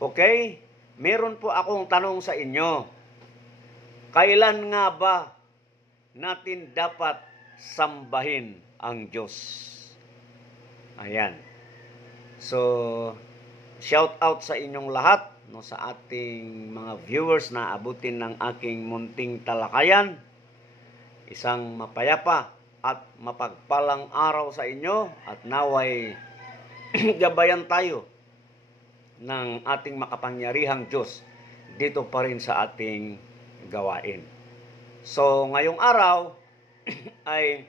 Okay? Meron po akong tanong sa inyo. Kailan nga ba natin dapat sambahin ang Diyos? Ayan. So, shout out sa inyong lahat, no, sa ating mga viewers na abutin ng aking munting talakayan. Isang mapayapa at mapagpalang araw sa inyo at naway gabayan tayo ng ating makapangyarihang Diyos dito pa rin sa ating gawain. So, ngayong araw ay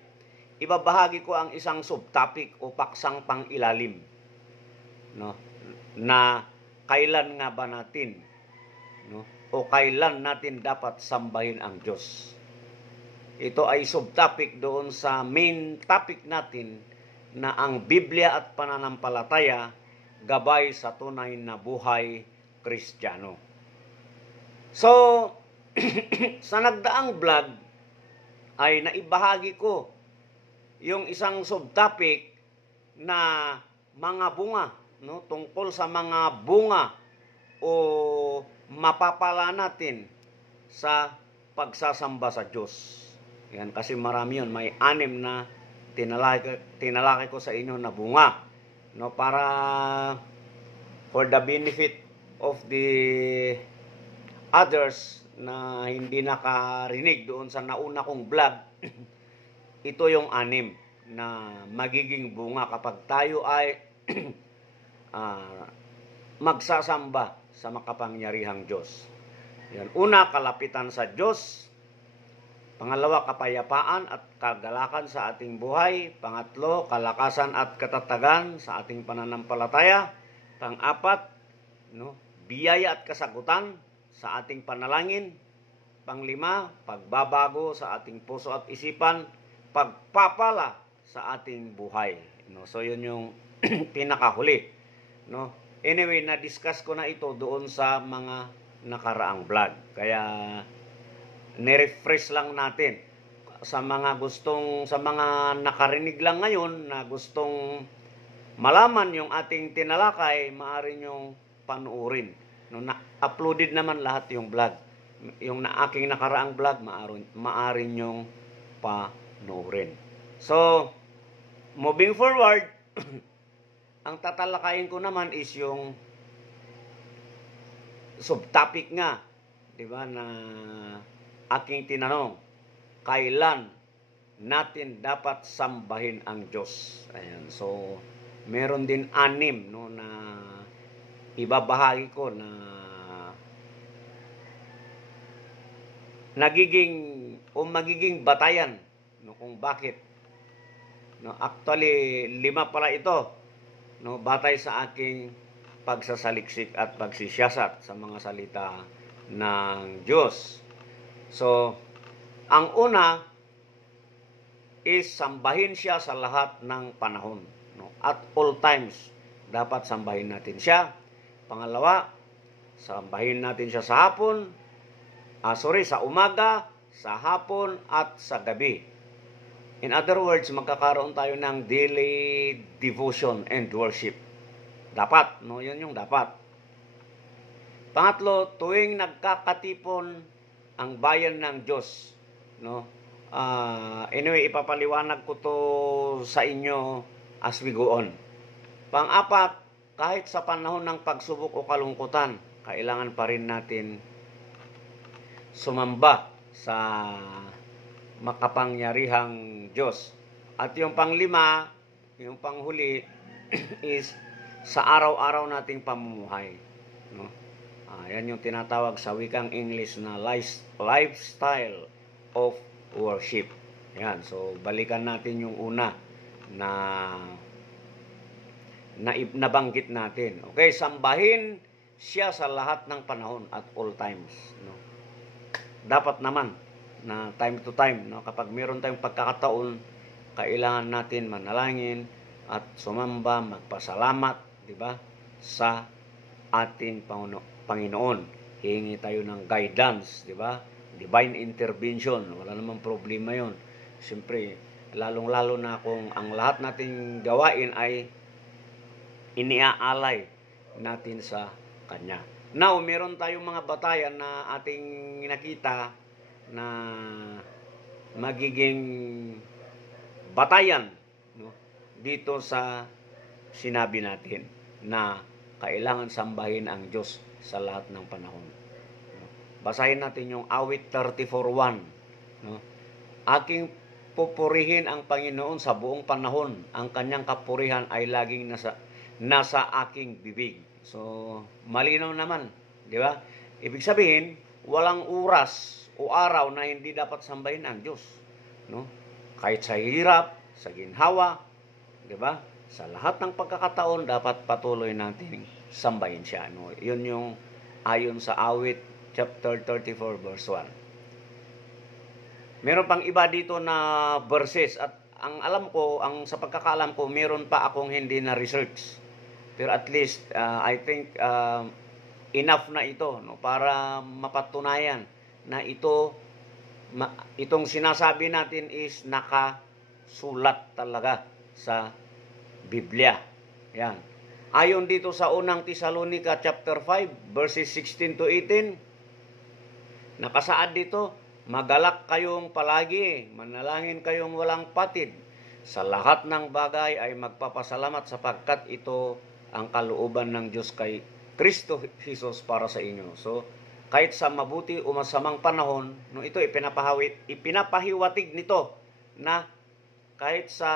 ibabahagi ko ang isang subtopic o paksang pang-ilalim, no, na kailan nga ba natin, no, o kailan natin dapat sambahin ang Diyos. Ito ay subtopic doon sa main topic natin na ang Biblia at pananampalataya gabay sa tunay na buhay Kristiyano. So, sa nagdaang vlog ay naibahagi ko yung isang subtopic na mga bunga, no, tungkol sa mga bunga o mapapala natin sa pagsasamba sa Diyos. Yan, kasi marami yun. May 6 na tinalaki ko sa inyo na bunga, no, para for the benefit of the others na hindi nakarinig doon sa nauna kong vlog. Ito yung 6 na magiging bunga kapag tayo ay magsasamba sa makapangyarihang Diyos. Yan. Una, kalapitan sa Diyos. Pangalawa, kapayapaan at kagalakan sa ating buhay. Pangatlo, kalakasan at katatagan sa ating pananampalataya. Pang-apat, no, biyaya at kasagutan sa ating panalangin. Pang-5, pagbabago sa ating puso at isipan. Pagpapala sa ating buhay. No, so yun yung pinakahuli. No? Anyway, na-discuss ko na ito doon sa mga nakaraang vlog. Kaya ni-refresh lang natin sa mga nakarinig lang ngayon na gustong malaman yung ating tinalakay, maaari nyong panuorin. No, na-uploaded naman lahat yung vlog. Yung aking nakaraang vlog, maaari nyong panuorin. So, moving forward, ang tatalakayin ko naman is yung subtopic nga, di ba, na aking tinanong, kailan natin dapat sambahin ang Diyos? Ayan. So, meron din 6, no, na ibabahagi ko na magiging batayan, no, kung bakit. No, actually, 5 pala ito, no, batay sa aking pagsasaliksik at pagsisiyasat sa mga salita ng Diyos. So, ang una is sambahin siya sa lahat ng panahon. No? At all times, dapat sambahin natin siya. Pangalawa, sambahin natin siya sa hapon, sa umaga, sa hapon, at sa gabi. In other words, magkakaroon tayo ng daily devotion and worship. Dapat, no? Yun yung dapat. Pangatlo, tuwing nagkakatipon ang bayan ng Diyos, no? Anyway, ipapaliwanag ko to sa inyo as we go on. Pang-apat, kahit sa panahon ng pagsubok o kalungkutan, kailangan pa rin natin sumamba sa makapangyarihang Diyos. At yung pang-5, yung panghuli is sa araw-araw nating pamumuhay, no? Yan yung tinatawag sa wikang English na lifestyle of worship. Yan. So, balikan natin yung una na nabanggit natin. Okay, sambahin siya sa lahat ng panahon at all times. No? Dapat naman na time to time, no? Kapag meron tayong pagkakataon, kailangan natin manalangin at sumamba, magpasalamat, di ba, sa ating Panginoon. Hihingi tayo ng guidance, di ba? Divine intervention. Wala namang problema yon. Siyempre, lalong-lalo na kung ang lahat nating gawain ay iniaalay natin sa Kanya. Now, meron tayong mga batayan na ating nakita na magiging batayan, no, dito sa sinabi natin na kailangan sambahin ang Diyos sa lahat ng panahon. Basahin natin yung awit 34:1. No? Aking pupurihin ang Panginoon sa buong panahon. Ang kanyang kapurihan ay laging nasa aking bibig. So, malinaw naman, di ba? Ibig sabihin, walang oras o araw na hindi dapat sambahin ang Diyos, no? Kahit sa hirap, sa ginhawa, di ba? Sa lahat ng pagkakataon dapat patuloy nating sambahin siya, no? 'Yun yung ayon sa awit chapter 34 verse 1. Meron pang iba dito na verses at ang alam ko, sa pagkakaalam ko, meron pa akong hindi na research. Pero at least I think enough na ito, no, para mapatunayan na itong sinasabi natin is nakasulat talaga sa Biblia. Yan. Ayon dito sa unang Tesalonica chapter 5 verses 16 to 18, nakasaad dito, magalak kayong palagi, manalangin kayong walang patid. Sa lahat ng bagay ay magpapasalamat sapagkat ito ang kalooban ng Diyos kay Kristo Jesus para sa inyo. So, kahit sa mabuti o masamang panahon, no, ito ipinapahiwatig nito na kahit sa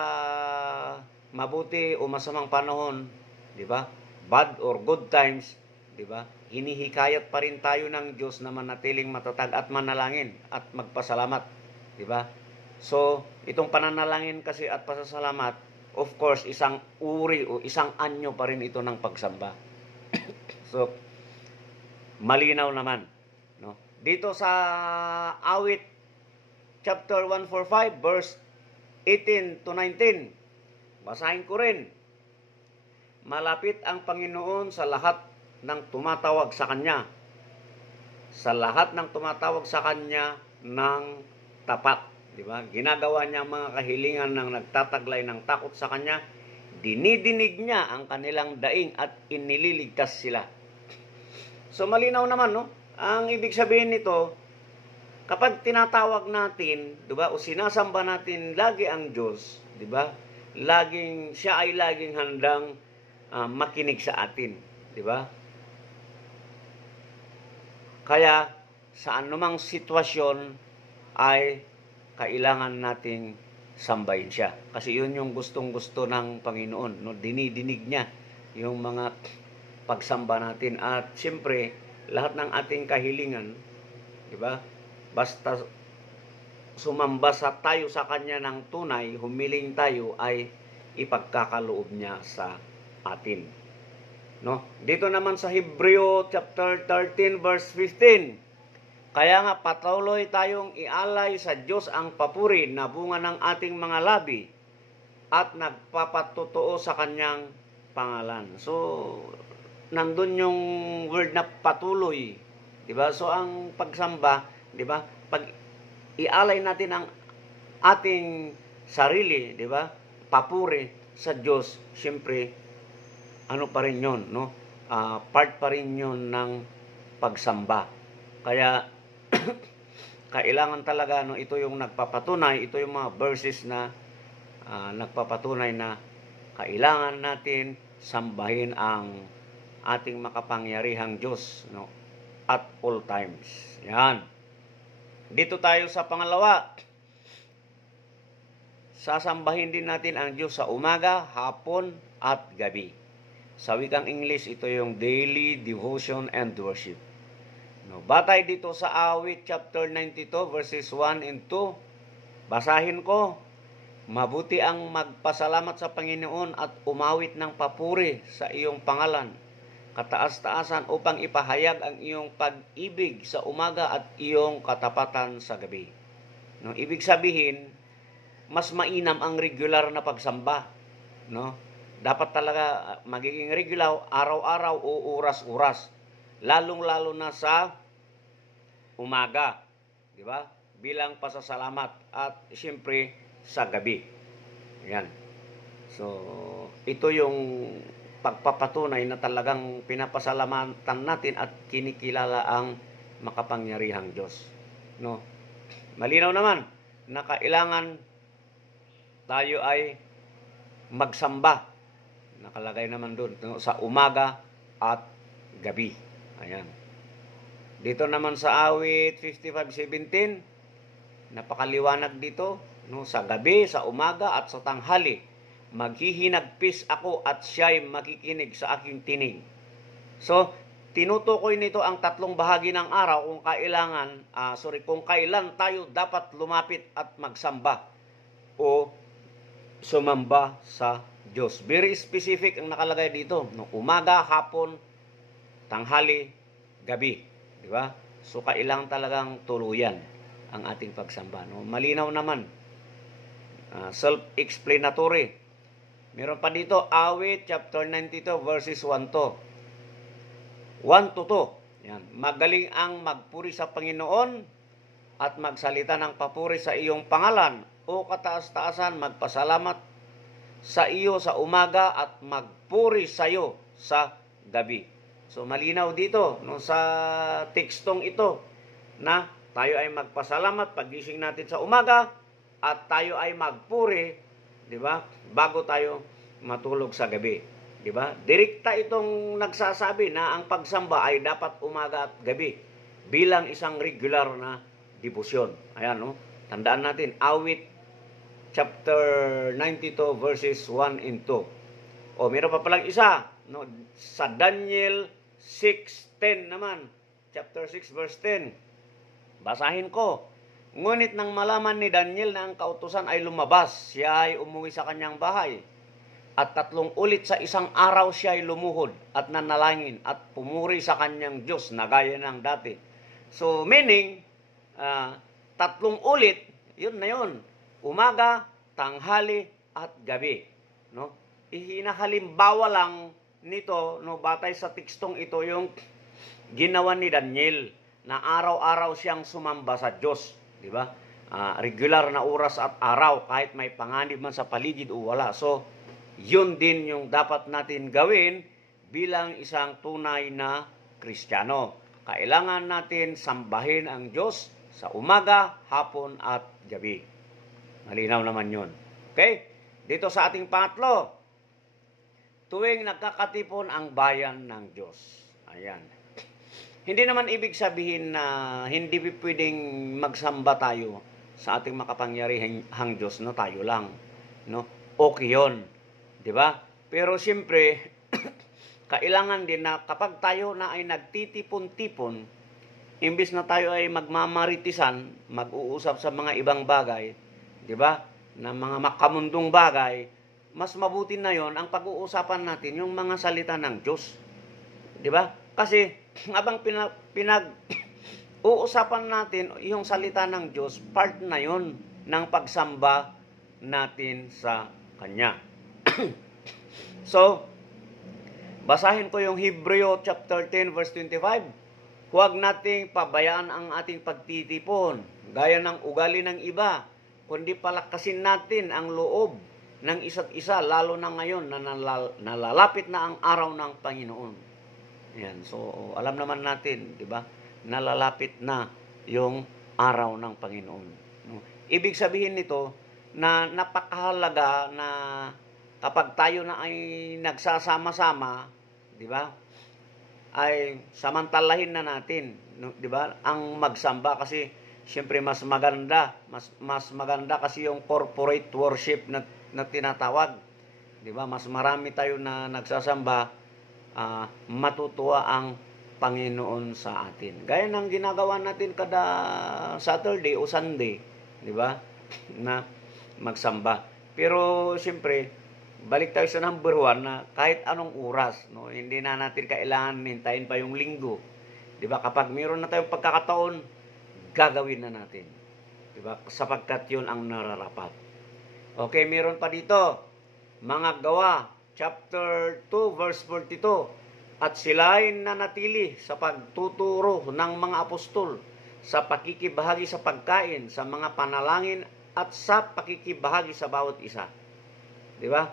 mabuti o masamang panahon, di ba? Bad or good times, di ba? Hinihikayat pa rin tayo ng Diyos na manatiling matatag at manalangin at magpasalamat, di ba? So, itong pananalangin kasi at pasasalamat, of course, isang uri o isang anyo pa rin ito ng pagsamba. So, malinaw naman, no? Dito sa awit chapter 145 verse 18 to 19, basahin ko rin. Malapit ang Panginoon sa lahat ng tumatawag sa Kanya. Sa lahat ng tumatawag sa Kanya ng tapat. Di ba? Ginagawa niya ang mga kahilingan ng nagtataglay ng takot sa Kanya. Dinidinig niya ang kanilang daing at inililigtas sila. So malinaw naman, no? Ang ibig sabihin nito, kapag tinatawag natin, 'di ba, o sinasamba natin lagi ang Diyos, 'di ba? Siya ay laging handang makinig sa atin, 'di ba? Kaya sa anumang sitwasyon ay kailangan nating sambahin siya. Kasi 'yun yung gustong-gusto ng Panginoon, no? Dinidinig niya yung mga pagsamba natin at siyempre lahat ng ating kahilingan, 'di ba? Basta sumamba tayo sa Kanya ng tunay, humiling tayo, ay ipagkakaloob niya sa atin. No? Dito naman sa Hebreo chapter 13 verse 15, kaya nga patuloy tayong ialay sa Diyos ang papuri na bunga ng ating mga labi at nagpapatutuo sa Kanyang pangalan. So, nandun yung word na patuloy, 'di ba? So ang pagsamba, 'di ba? Pag ialay natin ang ating sarili, 'di ba? Papuri sa Diyos, siyempre ano pa rin 'yon, no? Part pa rin 'yon ng pagsamba. Kaya kailangan talaga, no, ito yung nagpapatunay, ito yung mga verses na nagpapatunay na kailangan natin sambahin ang ating makapangyarihang Diyos, no, at all times. Yan. Dito tayo sa pangalawa. Sasambahin din natin ang Diyos sa umaga, hapon, at gabi. Sa wikang English, ito yung daily devotion and worship. No, batay dito sa awit chapter 92 verses 1 and 2. Basahin ko. Mabuti ang magpasalamat sa Panginoon at umawit ng papuri sa iyong pangalan, kataas-taasan upang ipahayag ang iyong pag-ibig sa umaga at iyong katapatan sa gabi. No, ibig sabihin, mas mainam ang regular na pagsamba, no? Dapat talaga magiging regular, araw-araw o oras-oras, lalong-lalo na sa umaga, di ba? Bilang pasasalamat at siyempre sa gabi. Yan. So, ito yung pagpapatunay na talagang pinapasalamatan natin at kinikilala ang makapangyarihang Diyos. No? Malinaw naman na kailangan tayo ay magsamba. Nakalagay naman doon, no? Sa umaga at gabi. Ayan. Dito naman sa awit 55:17, napakaliwanag dito, no? Sa gabi, sa umaga at sa tanghali, maghihinagpis ako at siya'y makikinig sa aking tinig. So, tinutukoy nito ang tatlong bahagi ng araw kung kailan tayo dapat lumapit at magsamba o sumamba sa Diyos. Very specific ang nakalagay dito, no? Umaga, hapon, tanghali, gabi, di ba? So kailangan talagang tuluyan ang ating pagsamba, no? Malinaw naman. Self-explanatory. Meron pa dito awit chapter 92 verses 1 to 2. Yan. Magaling ang magpuri sa Panginoon at magsalita ng papuri sa iyong pangalan, o kataas-taasan, magpasalamat sa iyo sa umaga at magpuri sa iyo sa gabi. So malinaw dito no, sa tekstong ito na tayo ay magpasalamat paggising natin sa umaga at tayo ay magpuri, di ba? Bago tayo matulog sa gabi, di ba? Direkta itong nagsasabi na ang pagsamba ay dapat umaga at gabi bilang isang regular na debosyon. Ayan, no? Tandaan natin, awit chapter 92 verses 1 and 2. O meron pa palang isa, no? Sa Daniel 6:10 naman, chapter 6 verse 10. Basahin ko. Ngunit nang malaman ni Daniel na ang kautusan ay lumabas, siya ay umuwi sa kanyang bahay. At 3 ulit sa isang araw siya ay lumuhod at nanalangin at pumuri sa kanyang Diyos na gaya ng dati. So meaning, 3 ulit, yun na yun. Umaga, tanghali, at gabi. No? Ihinahalimbawa lang nito, no, batay sa tekstong ito, yung ginawa ni Daniel na araw-araw siyang sumamba sa Diyos. Di ba? Regular na oras at araw, kahit may panganib man sa paligid o wala. So, yun din yung dapat natin gawin bilang isang tunay na Kristiyano. Kailangan natin sambahin ang Diyos sa umaga, hapon, at gabi. Malinaw naman yun. Okay? Dito sa ating pangatlo, tuwing nagkakatipon ang bayan ng Diyos. Ayan. Hindi naman ibig sabihin na hindi pwedeng magsamba tayo sa ating makapangyarihang Diyos na tayo lang. No? Okay yun. Diba? Pero siyempre, kailangan din na kapag tayo na ay nagtitipon-tipon, imbis na tayo ay magmamaritisan, mag-uusap sa mga ibang bagay, diba? Na mga makamundong bagay, mas mabuti na yon ang pag-uusapan natin yung mga salita ng Diyos. Diba? Kasi habang pinag-uusapan natin yung salita ng Diyos, part na yon ng pagsamba natin sa Kanya. So, basahin ko yung Hebreo chapter 10 verse 25. Huwag nating pabayaan ang ating pagtitipon, gaya ng ugali ng iba, kundi palakasin natin ang loob ng isa't isa, lalo na ngayon na nalalapit na ang araw ng Panginoon. Yan. So, alam naman natin, di ba? Nalalapit na yung araw ng Panginoon. No? Ibig sabihin nito na napakahalaga na kapag tayo na ay nagsasama-sama, di ba? Ay samantalahin na natin, no? Di ba? Ang magsamba kasi siyempre mas maganda kasi yung corporate worship na tinatawag. Di ba? Mas marami tayo na nagsasamba, matutuwa ang Panginoon sa atin. Gaya ng ginagawa natin kada Saturday o Sunday, di ba? Na magsamba. Pero siyempre, balik tayo sa number 1 na kahit anong oras, no? Hindi na natin kailangan hintayin pa yung linggo. Di ba? Kapag mayroon na tayong pagkakataon, gagawin na natin. Di ba? Sapagkat yun ang nararapat. Okay, mayroon pa dito. Mga Gawa, chapter 2, verse 42. At sila'y nanatili sa pagtuturo ng mga apostol, sa pakikibahagi sa pagkain, sa mga panalangin, at sa pakikibahagi sa bawat isa. Di ba?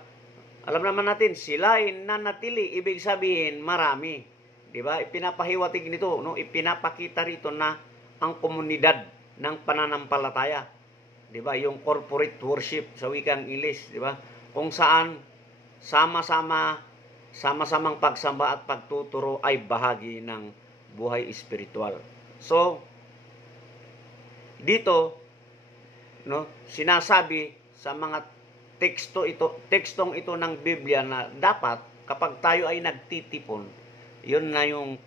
Alam naman natin, sila ay nanatili, ibig sabihin marami. 'Di ba? Ipinapahiwatig nito, no? Ipinapakita rito na ang komunidad ng pananampalataya. 'Di ba? Yung corporate worship sa wikang English, 'di ba? Kung saan sama-samang pagsamba at pagtuturo ay bahagi ng buhay espiritual. So, dito, no, sinasabi sa mga tekstong ito ng Biblia na dapat kapag tayo ay nagtitipon, yun na yung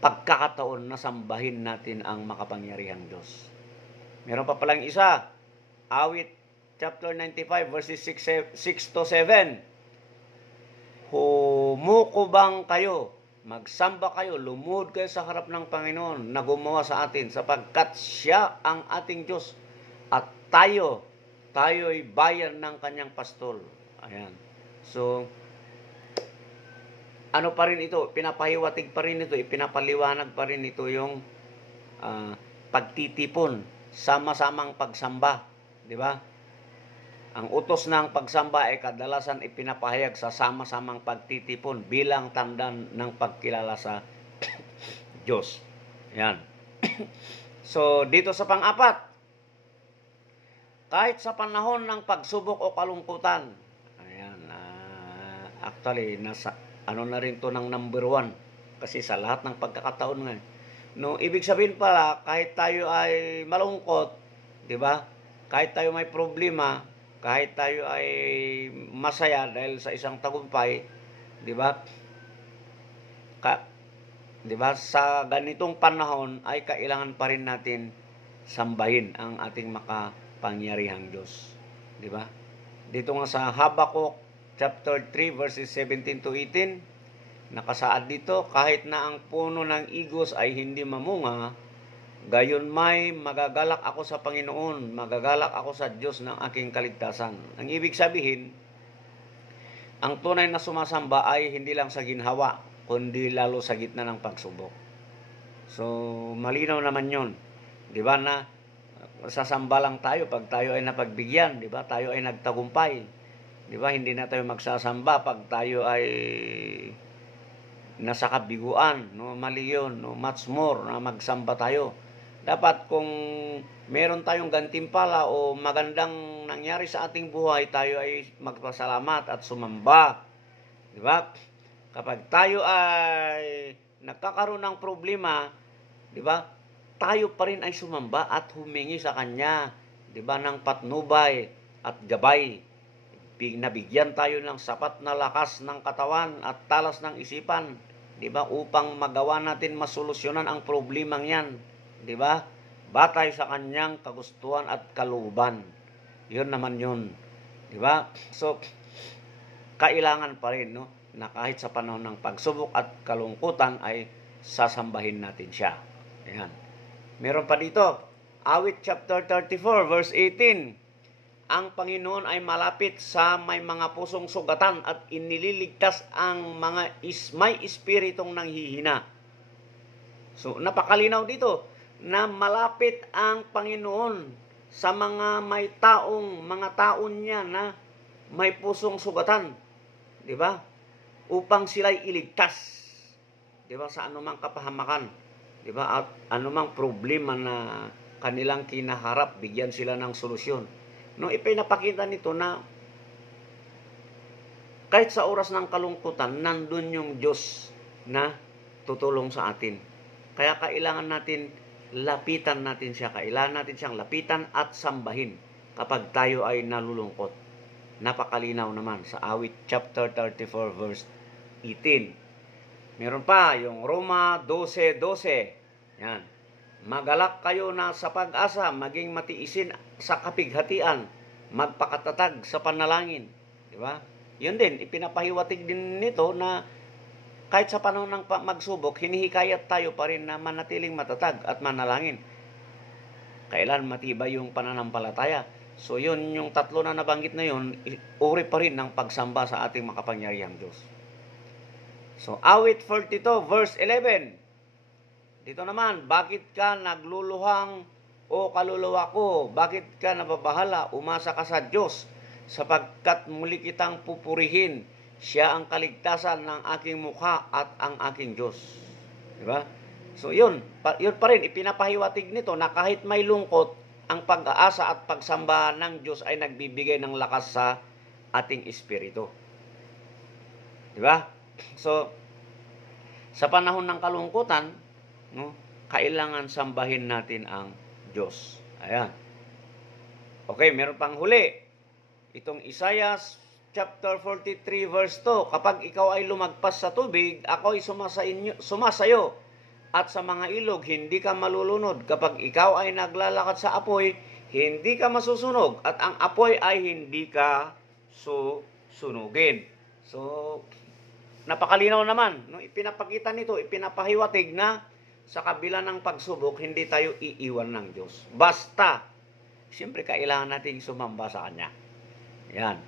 pagkakataon na sambahin natin ang makapangyarihang Diyos. Meron pa palang isa, Awit chapter 95 verses 6 to 7. Humukubang kayo, magsamba kayo, lumuhod kayo sa harap ng Panginoon na gumawa sa atin sapagkat siya ang ating Diyos at tayo'y bayan ng kanyang pastol. Ayan. So, ano pa rin ito? Pinapahiwatig pa rin ito, ipinapaliwanag pa rin ito yung pagtitipon, sama-samang pagsamba. Di ba? Ang utos ng pagsamba ay kadalasan ipinapahayag sa sama-samang pagtitipon bilang tanda ng pagkilala sa Diyos. Ayan. So, dito sa pang-apat, kahit sa panahon ng pagsubok o kalungkutan, ayan, actually, ano na rin to ng number 1 kasi sa lahat ng pagkakataon nga. No, ibig sabihin pala, kahit tayo ay malungkot, di ba? Kahit tayo may problema, kahit tayo ay masaya dahil sa isang tagumpay, di ba? Di ba? Sa ganitong panahon ay kailangan pa rin natin sambahin ang ating makapangyarihang Diyos. Di ba? Dito nga sa Habakuk chapter 3 verses 17 to 18, nakasaad dito, kahit na ang puno ng igos ay hindi mamunga, gayon may magagalak ako sa Panginoon, magagalak ako sa Diyos ng aking kaligtasan. Ang ibig sabihin, ang tunay na sumasamba ay hindi lang sa ginhawa, kundi lalo sa gitna ng pagsubok. So, malinaw naman yun. Di ba na sasamba lang tayo pag tayo ay napagbigyan, di ba? Tayo ay nagtagumpay. Di ba? Hindi na tayo magsasamba pag tayo ay nasa kabiguan, no? Mali yun, no? Much more na magsamba tayo. Dapat kung meron tayong gantimpala o magandang nangyari sa ating buhay, tayo ay magpasalamat at sumamba. Di ba? Kapag tayo ay nagkakaroon ng problema, di ba? Tayo pa rin ay sumamba at humingi sa Kanya, di ba, ng patnubay at gabay. Nabigyan tayo ng sapat na lakas ng katawan at talas ng isipan, di ba, upang magawa natin masolusyonan ang problemang 'yan, di ba? Batay sa Kanyang kagustuhan at kalooban. 'Yun naman 'yun, di ba? So kailangan pa rin, no, na kahit sa panahon ng pagsubok at kalungkutan ay sasambahin natin siya. Ayan. Meron pa dito, Awit chapter 34 verse 18. Ang Panginoon ay malapit sa may mga pusong sugatan at inililigtas ang mga may espiritong nanghihina. So, napakalinaw dito na malapit ang Panginoon sa mga mga taon niya na may pusong sugatan. 'Di ba? Upang sila'y iligtas. 'Di ba? Sa anumang kapahamakan. 'Di ba? At anumang problema na kanilang kinaharap, bigyan sila ng solusyon. No, ipinapakita nito na kahit sa oras ng kalungkutan, nandun yung Diyos na tutulong sa atin. Kaya kailangan natin lapitan natin siya. Kailangan natin siyang lapitan at sambahin kapag tayo ay nalulungkot. Napakalinaw naman sa Awit chapter 34 verse 18. Meron pa yung Roma 12:12. Yan. Magalak kayo na sa pag-asa, maging matiisin sa kapighatian, magpakatatag sa panalangin. Di ba? Yun din, ipinapahiwatig din nito na kahit sa panahon ng magsubok, hinihikayat tayo pa rin na manatiling matatag at manalangin. Kailan matibay yung pananampalataya. So yun, yung tatlo na nabanggit na yun, uri pa rin ng pagsamba sa ating makapangyarihang Diyos. So, Awit 42 verse 11. Dito naman, bakit ka nagluluhang o kaluluwa ko? Bakit ka nababahala? Umasa ka sa Diyos. sapagkat muli kitang pupurihin. Siya ang kaligtasan ng aking mukha at ang aking Diyos. Diba? So yun pa rin, ipinapahiwatig nito na kahit may lungkot, ang pag-aasa at pagsamba ng Diyos ay nagbibigay ng lakas sa ating espiritu. Diba? So, sa panahon ng kalungkutan, no, kailangan sambahin natin ang Diyos. Ayan. Okay, meron pang huli. Itong Isaiah chapter 43 verse 2, kapag ikaw ay lumagpas sa tubig, ako ay sumasayo, at sa mga ilog, hindi ka malulunod. Kapag ikaw ay naglalakad sa apoy, hindi ka masusunog, at ang apoy ay hindi ka susunugin. So, napakalinaw naman. No? Ipinapakita nito, ipinapahiwatig na sa kabila ng pagsubok, hindi tayo iiwan ng Diyos. Basta, siyempre kailangan nating sumamba sa Kanya. Yan.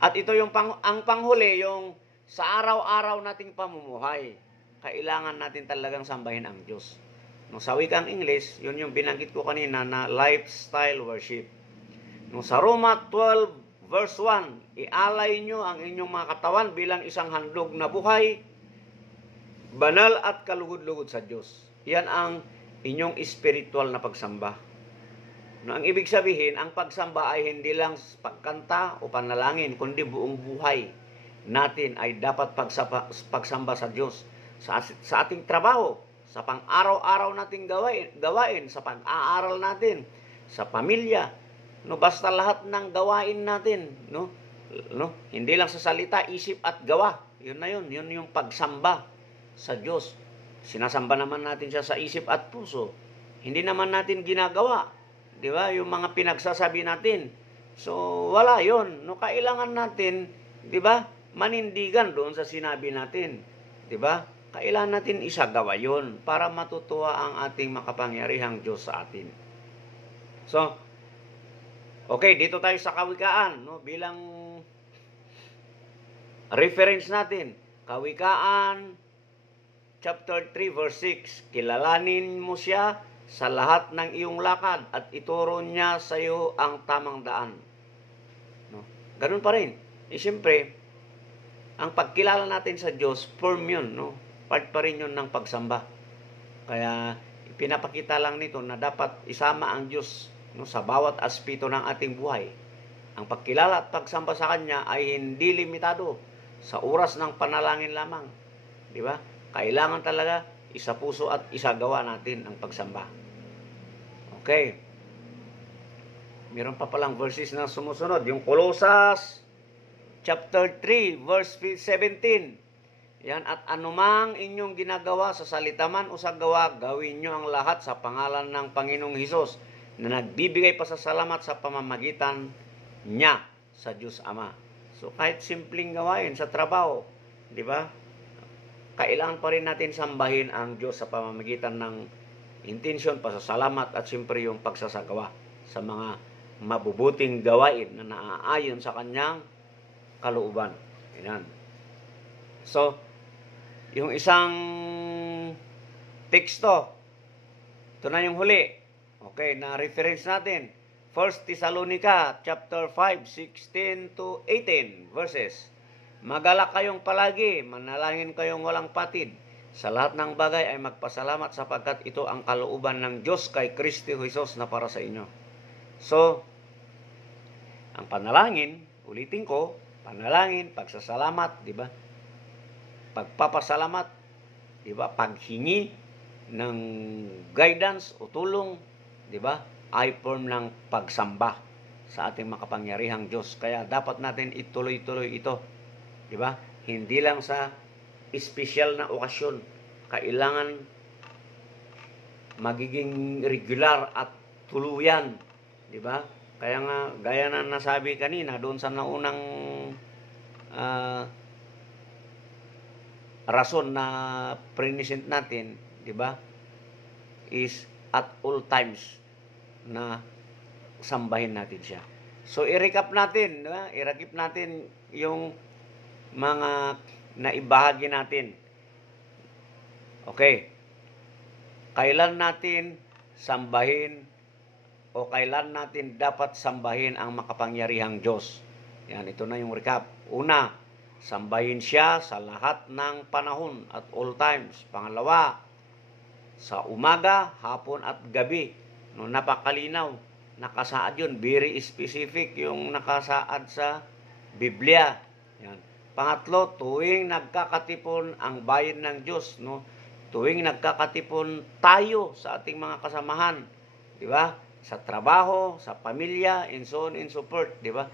At ito yung ang panghuli, yung sa araw-araw nating pamumuhay, kailangan natin talagang sambahin ang Diyos. No, sa wikang English, yun yung binanggit ko kanina na lifestyle worship. No, sa Roma 12 verse 1, ialay nyo ang inyong mga katawan bilang isang handog na buhay, banal at kalugod-lugod sa Diyos. Yan ang inyong spiritual na pagsamba. No, ang ibig sabihin, ang pagsamba ay hindi lang pagkanta o panalangin, kundi buong buhay natin ay dapat pagsamba sa Diyos. Sa ating trabaho, sa pang-araw-araw nating gawain, sa pag-aaral natin, sa pamilya, no, basta lahat ng gawain natin, no, hindi lang sa salita, isip at gawa. Yun na yun yung pagsamba sa Diyos. Sinasamba naman natin siya sa isip at puso. Hindi naman natin ginagawa, di ba? Yung mga pinagsasabi natin. So, wala yun. No, kailangan natin, di ba, manindigan doon sa sinabi natin. Di ba? Kailangan natin isagawa yun para matutuwa ang ating makapangyarihang Diyos sa atin. So, okay, dito tayo sa Kawikaan, no? Bilang reference natin. Kawikaan, chapter 3, verse 6. Kilalanin mo siya sa lahat ng iyong lakad at ituro niya sa iyo ang tamang daan. No? Ganun pa rin. Siyempre, ang pagkilala natin sa Diyos, form yun, no? Part pa rin yun ng pagsamba. Kaya, pinapakita lang nito na dapat isama ang Diyos, no, sa bawat aspeto ng ating buhay. Ang pagkilala at pagsamba sa Kanya ay hindi limitado sa oras ng panalangin lamang. Di ba? Kailangan talaga isa puso at isagawa natin ang pagsamba. Okay. Meron pa palang verses na sumusunod. Yung Colossus chapter 3 verse 17. Yan, at anumang inyong ginagawa sa salita man o sa gawa, gawin nyo ang lahat sa pangalan ng Panginoong Hesus na nagbibigay pasasalamat sa pamamagitan niya sa Diyos Ama. So kahit simpleng gawain sa trabaho, di ba? Kailangan pa rin natin sambahin ang Diyos sa pamamagitan ng intensyon, pasasalamat at siyempre yung pagsasagawa sa mga mabubuting gawain na naaayon sa Kanyang kalooban. Ayan. So, yung isang teksto, ito na yung huli. Okay, na reference natin. 1 Thessalonica chapter 5, 16 to 18 verses. Magalak kayong palagi, manalangin kayong walang patid. Sa lahat ng bagay ay magpasalamat sapagkat ito ang kalooban ng Diyos kay Kristo Jesus na para sa inyo. So, ang panalangin, ulitin ko, panalangin, pagsasalamat, di ba? Pagpapasalamat, di ba? Paghingi ng guidance o tulong, di ba? Ay form ng pagsamba sa ating makapangyarihang Diyos. Kaya dapat natin ituloy-tuloy ito, di ba? Hindi lang sa espesyal na okasyon. Kailangan magiging regular at tuluyan, di ba? Kaya nga, gaya na nasabi kanina doon sa naunang rason na present natin, di ba, is at all times na sambahin natin siya. So, i-recap natin, di ba? I-recap natin yung mga naibahagi natin. Okay. Kailan natin sambahin o kailan natin dapat sambahin ang makapangyarihang Diyos? Yan, ito na yung recap. Una, sambahin siya sa lahat ng panahon at all times. Pangalawa, sa umaga, hapon at gabi. No, napakalinaw. Nakasaad yun. Very specific yung nakasaad sa Biblia. Yan. Pangatlo, tuwing nagkakatipon ang bayan ng Diyos, no? Tuwing nagkakatipon tayo sa ating mga kasamahan, di ba? Sa trabaho, sa pamilya, and so on and so forth, di ba?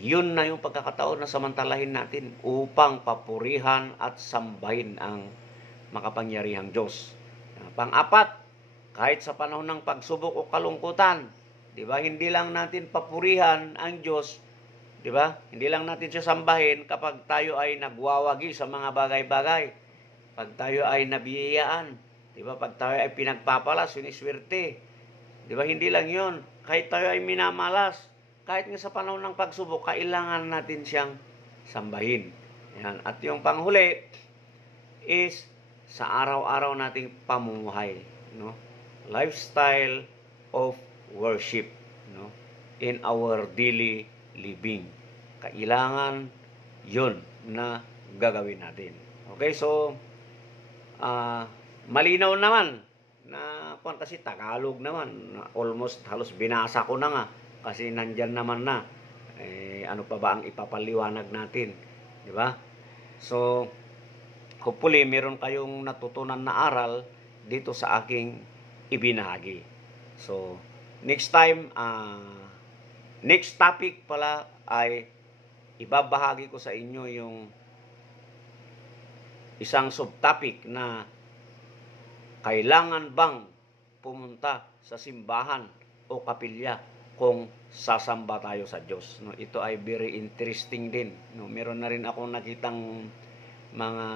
Yun na yung pagkakataon na samantalahin natin upang papurihan at sambahin ang makapangyarihang Diyos. Pang-apat, kahit sa panahon ng pagsubok o kalungkutan, di ba? Hindi lang natin papurihan ang Diyos, di ba? Hindi lang natin siya sambahin kapag tayo ay nagwawagi sa mga bagay-bagay. Pag tayo ay nabiyayaan, di ba? Pag tayo ay pinagpapala, siniswerte. Di ba? Hindi lang 'yon. Kahit tayo ay minamalas, kahit nga sa panahon ng pagsubok, kailangan natin siyang sambahin. Yan. At yung panghuli is sa araw-araw nating pamumuhay, no? Lifestyle of worship, no? In our daily living. Kailangan yun na gagawin natin. Okay, so malinaw naman na kasi Tagalog naman, almost halos binasa ko na nga kasi nandyan naman na. Ano pa ba ang ipapaliwanag natin, di ba? So hopefully meron kayong natutunan na aral dito sa aking ibinahagi. So next time, next topic pala ay ibabahagi ko sa inyo yung isang subtopic na kailangan bang pumunta sa simbahan o kapilya kung sasamba tayo sa Diyos. No, ito ay very interesting din. No, meron na rin akong nakitang mga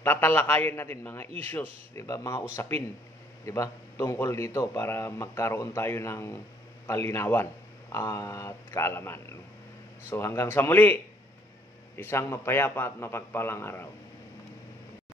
tatalakayin natin, mga issues, 'di ba? Mga usapin, 'di ba? Tungkol dito para magkaroon tayo ng kalinawan at kaalaman. So hanggang sa muli, isang mapayapa at mapagpalang araw.